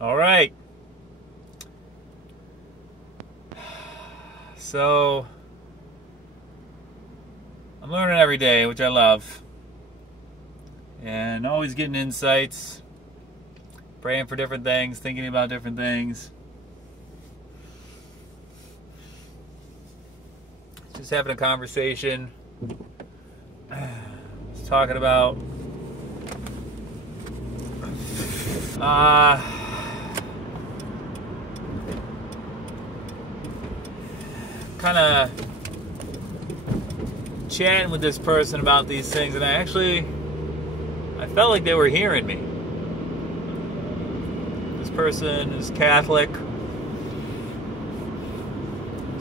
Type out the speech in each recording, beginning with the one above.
All right. So, I'm learning every day, which I love. And always getting insights, praying for different things, thinking about different things. Just having a conversation. Just talking about kind of chatting with this person about these things, and I felt like they were hearing me. This person is Catholic,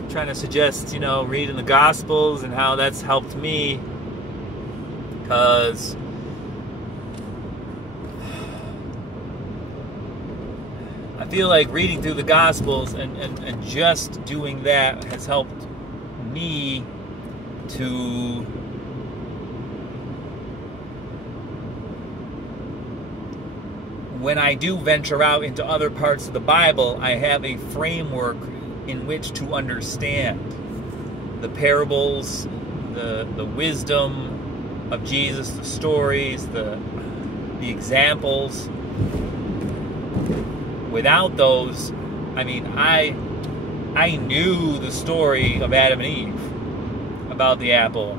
trying to suggest, reading the Gospels and how that's helped me, because I feel like reading through the Gospels and just doing that has helped me to when I do venture out into other parts of the Bible, I have a framework in which to understand the parables, the wisdom of Jesus, the stories, the examples. Without those, I knew the story of Adam and Eve, about the apple.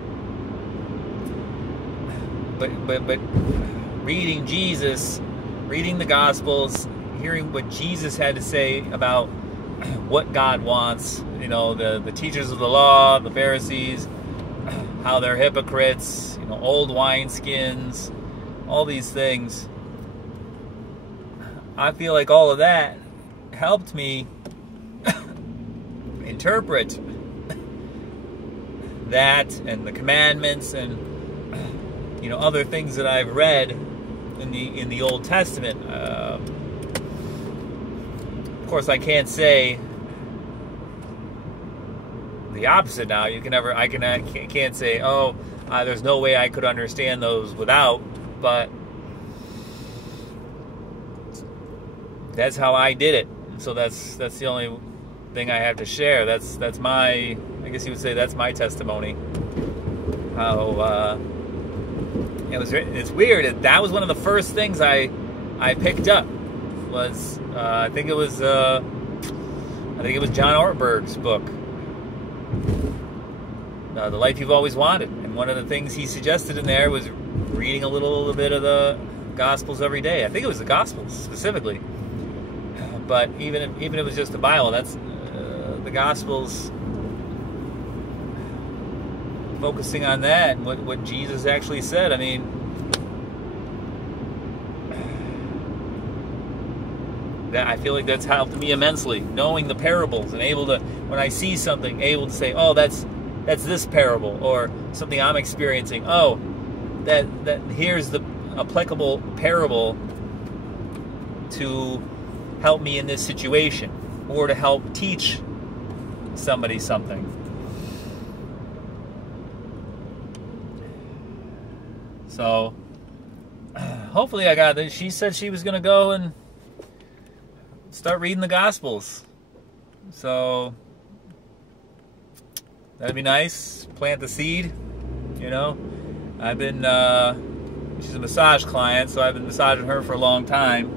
But reading Jesus, reading the Gospels, hearing what Jesus had to say about what God wants, the teachers of the law, the Pharisees, how they're hypocrites, old wineskins, all these things. I feel like all of that helped me interpret that and the commandments and other things that I've read in the Old Testament. Of course, I can't say the opposite now. I can't say, there's no way I could understand those without, but that's how I did it. So that's the only thing I have to share. That's my, I guess you would say that's my testimony. How it's weird. That was one of the first things I picked up. Was I think it was John Ortberg's book, The Life You've Always Wanted, and one of the things he suggested in there was reading a little bit of the Gospels every day. I think it was the Gospels specifically, but even if it was just the Bible, that's the Gospels, focusing on that and what Jesus actually said. That I feel like that's helped me immensely, knowing the parables and able to, when I see something, able to say, that's this parable, or something I'm experiencing. That here's the applicable parable to help me in this situation, or to help teach somebody something. So hopefully I got this. She said she was going to go and start reading the Gospels. So that'd be nice. Plant the seed, I've been, she's a massage client, so I've been massaging her for a long time.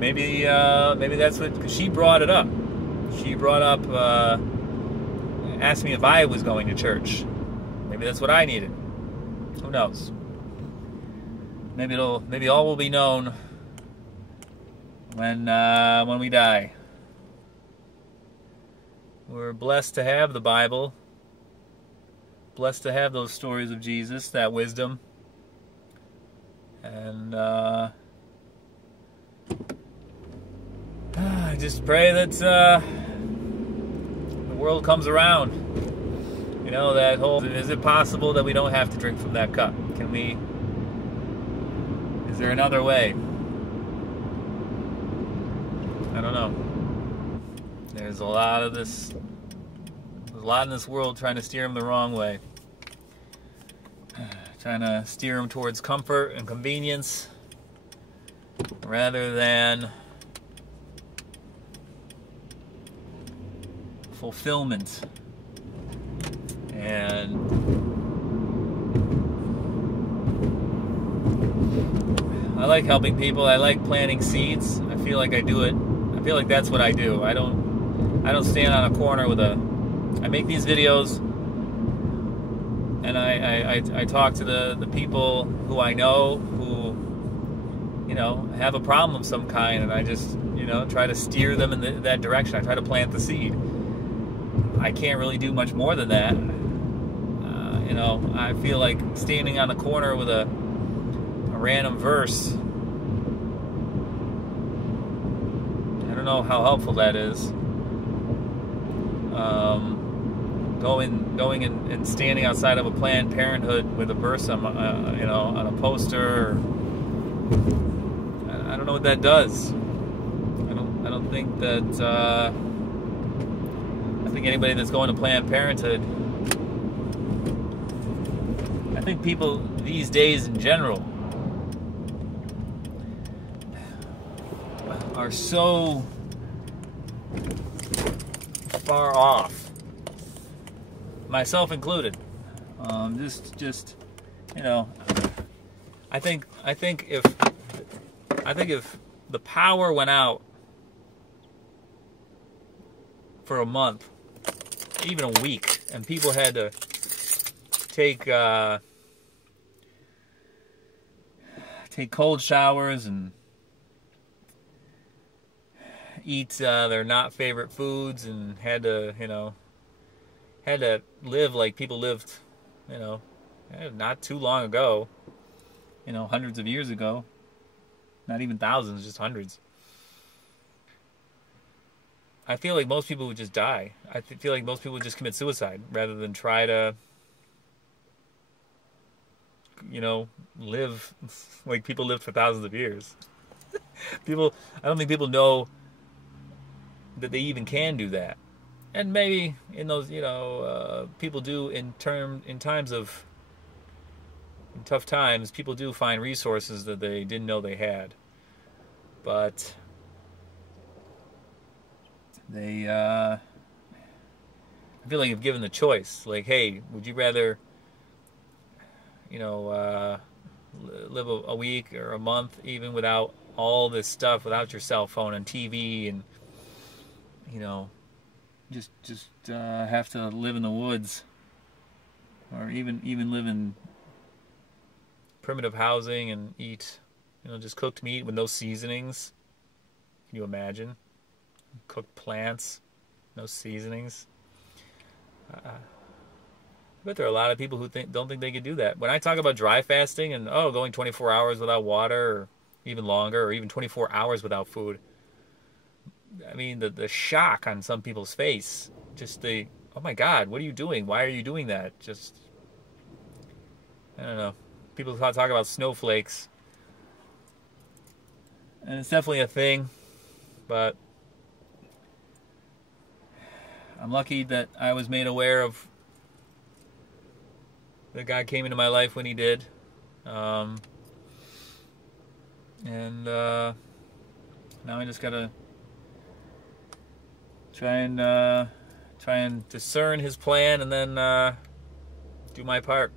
Maybe that's what, because she brought it up. She brought up, asked me if I was going to church. Maybe that's what I needed. Who knows? Maybe all will be known when we die. We're blessed to have the Bible, blessed to have those stories of Jesus, that wisdom, and I just pray that the world comes around. That whole, is it possible that we don't have to drink from that cup? Is there another way? I don't know. There's a lot in this world trying to steer them the wrong way. Trying to steer them towards comfort and convenience. rather than fulfillment. And I like helping people. I like planting seeds. I feel like I do it. I feel like that's what I do. I don't stand on a corner with a... I make these videos, and I talk to the people who I know who, you know, have a problem of some kind, and I just, you know, try to steer them in that direction. I try to plant the seed. I can't really do much more than that. You know, I feel like standing on the corner with a random verse, I don't know how helpful that is. Going and standing outside of a Planned Parenthood with a verse on, you know, on a poster. I don't know what that does. I don't think that. I think anybody that's going to Planned Parenthood. I think people these days in general are so far off, myself included. Just you know, I think if the power went out for a month, even a week, and people had to take cold showers and eat their not favorite foods, and had to, you know, live like people lived, you know, not too long ago, you know, hundreds of years ago, not even thousands, just hundreds. I feel like most people would just die. I feel like most people would just commit suicide rather than try to, you know, live like people lived for thousands of years. I don't think people know that they even can do that. And maybe in those, you know, people do in tough times, people do find resources that they didn't know they had. But they, I feel like if given the choice, like, hey, would you rather, you know, live a week or a month even without all this stuff, without your cell phone and TV, and, you know, just have to live in the woods, or even live in primitive housing and eat, you know, just cooked meat with no seasonings? Can you imagine? Cooked plants, no seasonings. I bet there are a lot of people who don't think they could do that. When I talk about dry fasting and going 24 hours without water, or even longer, or even 24 hours without food, I mean, the shock on some people's face, just the, oh my God, what are you doing? Why are you doing that? Just, I don't know. People talk about snowflakes, and it's definitely a thing, but I'm lucky that I was made aware of that God came into my life when he did. And now I just gotta try and discern his plan, and then do my part.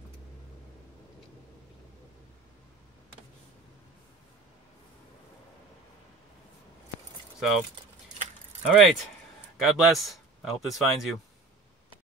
So, all right. God bless. I hope this finds you.